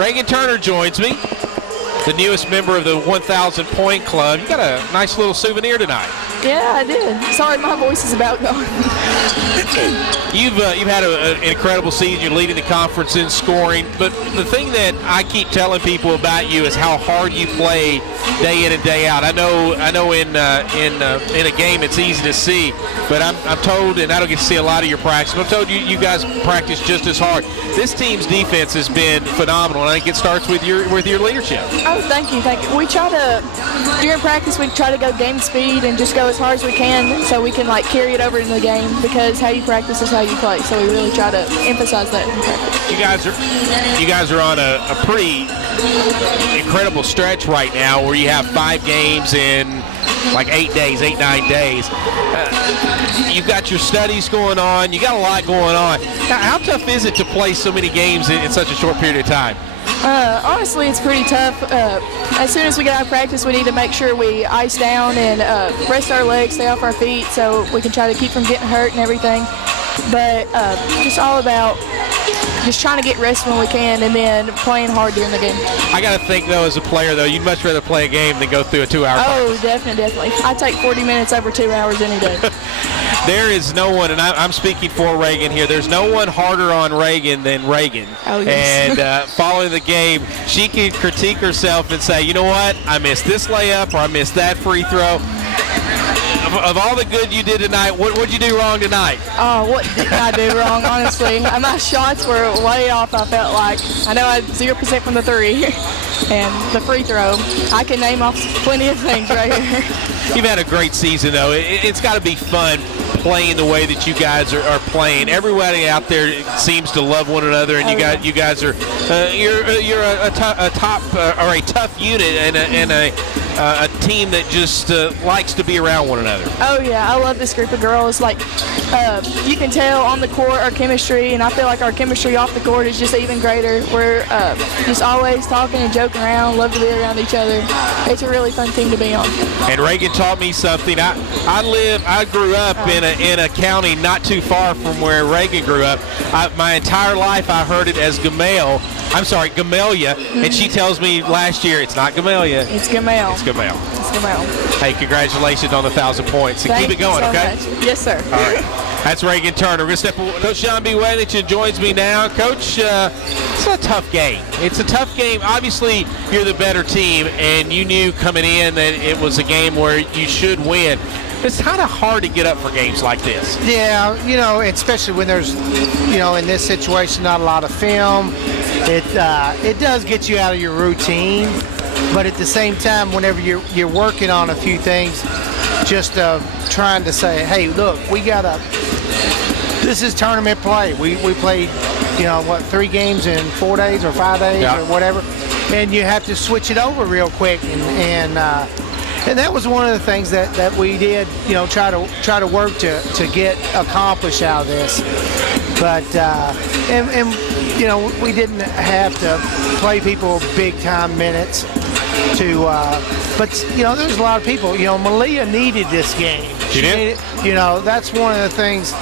Reagan Turner joins me, the newest member of the 1,000 Point Club. You got a nice little souvenir tonight. Yeah, I did. Sorry, my voice is about gone. You've had an incredible season. You're leading the conference in scoring. But the thing that I keep telling people about you is how hard you play day in and day out. I know in a game it's easy to see, but I'm told, and I don't get to see a lot of your practice, but I'm told you guys practice just as hard. This team's defense has been phenomenal, and I think it starts with your leadership. Oh, thank you. We try to, during practice, we try to go game speed and just go as hard as we can so we can carry it over into the game, because how you practice is how you play. So we really try to emphasize that in practice. You guys are on a pretty incredible stretch right now where you have 5 games in 9 days. You've got your studies going on. You got a lot going on. How tough is it to play so many games in such a short period of time? Honestly, it's pretty tough. As soon as we get out of practice, we need to make sure we ice down and rest our legs, stay off our feet, so we can try to keep from getting hurt and everything. But just all about just trying to get rest when we can and then playing hard during the game. I got to think, though, as a player, though, you'd much rather play a game than go through a 2-hour practice. Oh, definitely. I take 40 minutes over 2 hours any day. There is no one, and I'm speaking for Reagan here, there's no one harder on Reagan than Reagan. Oh, yes. And following the game, she can critique herself and say, you know what, I missed this layup or I missed that free throw. Of all the good you did tonight, what'd you do wrong tonight? Oh, what did I do wrong, honestly? My shots were way off, I felt like. I know I had 0% from the 3. And the free throw, I can name off plenty of things right here. You've had a great season, though. It's got to be fun playing the way that you guys are playing. Everybody out there seems to love one another, and you guys are you're a tough unit and a team that just likes to be around one another. Oh yeah, I love this group of girls. You can tell on the court our chemistry, and I feel like our chemistry off the court is just even greater. We're just always talking and joking around, love to be around each other. It's a really fun team to be on. And Reagan taught me something. I grew up in a county not too far from where Reagan grew up. My entire life I heard it as Gamelia, and she tells me last year it's not Gamelia. It's Gamel. It's Gamel. It's Gamel. Hey, congratulations on the 1,000 points. And keep it going, okay? Much. Yes, sir. All right. That's Reagan Turner. We're going to step away. Coach John B. Wethington joins me now. Coach, it's a tough game. It's a tough game. Obviously, you're the better team, and you knew coming in that it was a game where you should win. It's kind of hard to get up for games like this. Yeah, especially when there's, in this situation, not a lot of film. It does get you out of your routine, but at the same time, whenever you're working on a few things, just trying to say, hey, look, this is tournament play. We played, 3 games in 4 days or 5 days or whatever, and you have to switch it over real quick, and that was one of the things that we did, try to work to get accomplished out of this. But we didn't have to play people big time minutes but there's a lot of people. Malia needed this game. She did. That's one of the things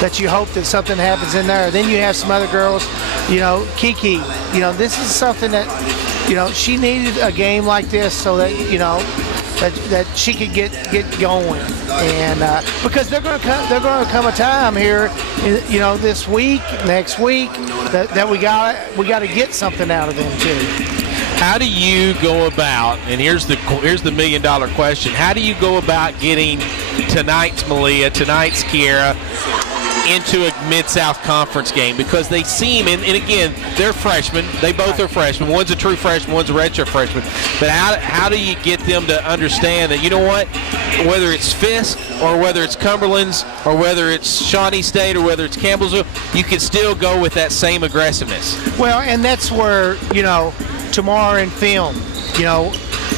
that you hope that something happens in there. Then you have some other girls, Kiki. This is something that she needed a game like this so that that she could get going, and because they're going to come a time here, this week, next week, that we got to get something out of them too. How do you go about, and here's the $1 million question, how do you go about getting tonight's Malia, tonight's Kiera into a Mid-South Conference game? Because they seem, and again, they're freshmen. They both are freshmen. One's a true freshman, one's a redshirt freshman. But how do you get them to understand that, whether it's Fisk or whether it's Cumberland's or whether it's Shawnee State or whether it's Campbellsville, you can still go with that same aggressiveness? Well, and that's where, tomorrow in film,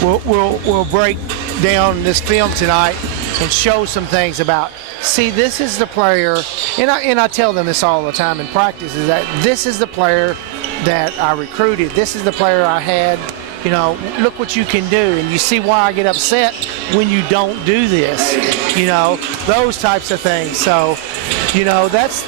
we'll break down this film tonight and show some things about, see, this is the player, and I tell them this all the time in practice, is that this is the player that I recruited. This is the player I had look what you can do, and you see why I get upset when you don't do this, those types of things. So, that's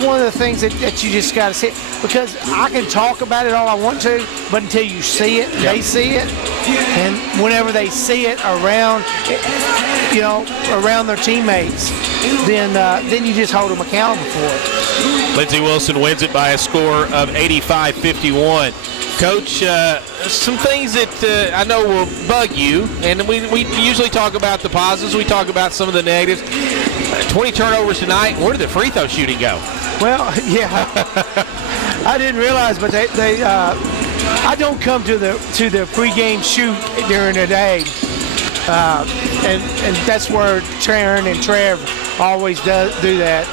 one of the things that you just got to see, because I can talk about it all I want to, but until you see it, they see it, and whenever they see it around their teammates, then you just hold them accountable for it. Lindsey Wilson wins it by a score of 85-51. Coach, some things that I know will bug you, and we usually talk about the positives. We talk about some of the negatives. 20 turnovers tonight. Where did the free throw shooting go? Well, yeah, I didn't realize, but they I don't come to the pregame shoot during the day, and that's where Taryn and Trev always do that.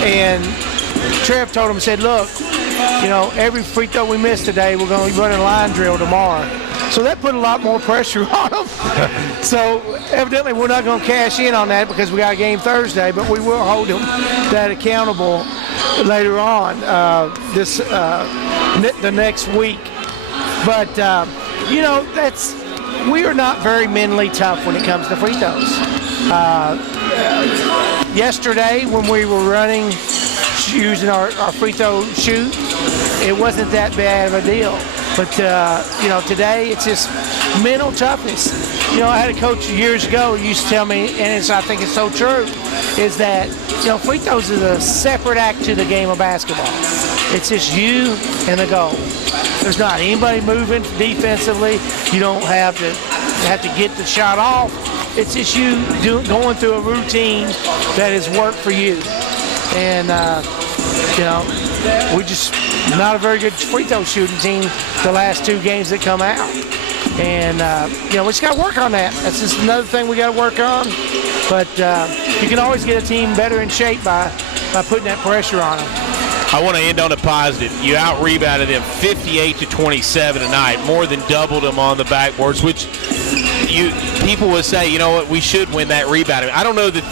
And Trev told him, said, look, every free throw we miss today, we're going to be running a line drill tomorrow. So that put a lot more pressure on them. So evidently we're not going to cash in on that because we got a game Thursday, but we will hold them that accountable later on the next week. But, we are not very mentally tough when it comes to free throws. Yesterday when we were running, using our free throw shoot, it wasn't that bad of a deal. But, today it's just mental toughness. I had a coach years ago who used to tell me, and I think it's so true, is that, free throws is a separate act to the game of basketball. It's just you and the goal. There's not anybody moving defensively. You don't have to get the shot off. It's just you going through a routine that has worked for you. And, we're just not a very good free throw shooting team the last two games that come out. And, we just got to work on that. That's just another thing we got to work on. But you can always get a team better in shape by putting that pressure on them. I want to end on a positive. You out-rebounded them 58-27 tonight, more than doubled them on the backboards, which people would say, we should win that rebounding. I don't know that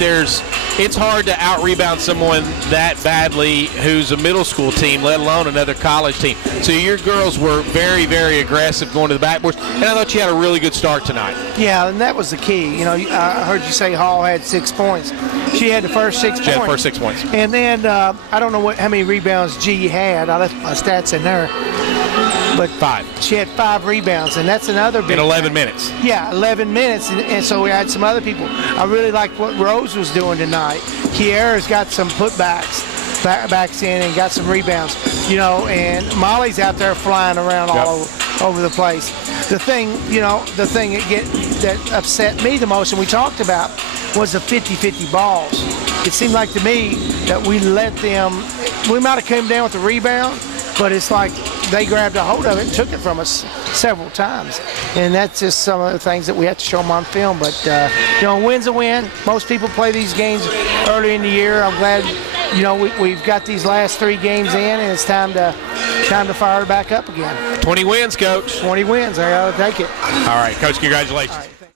it's hard to out-rebound someone that badly who's a middle school team, let alone another college team. So your girls were very, very aggressive going to the backboards, and I thought you had a really good start tonight. Yeah, and that was the key. I heard you say Hall had 6 points. She had the first 6 points. She had the first 6 points. And then I don't know how many rebounds G had. I left my stats in there. But 5. She had 5 rebounds, and that's another big in 11 thing. minutes. Yeah, 11 minutes, and so we had some other people. I really liked what Rose was doing tonight. Kiara's got some backs in and got some rebounds, and Molly's out there flying around all over the place. The thing that upset me the most, and we talked about, was the 50-50 balls. It seemed like to me that we might have come down with the rebound, but it's like they grabbed a hold of it and took it from us several times. And that's just some of the things that we have to show them on film. But, a win's a win. Most people play these games early in the year. I'm glad, we've got these last 3 games in, and it's time to fire it back up again. 20 wins, Coach. 20 wins. I got to take it. All right, Coach, congratulations.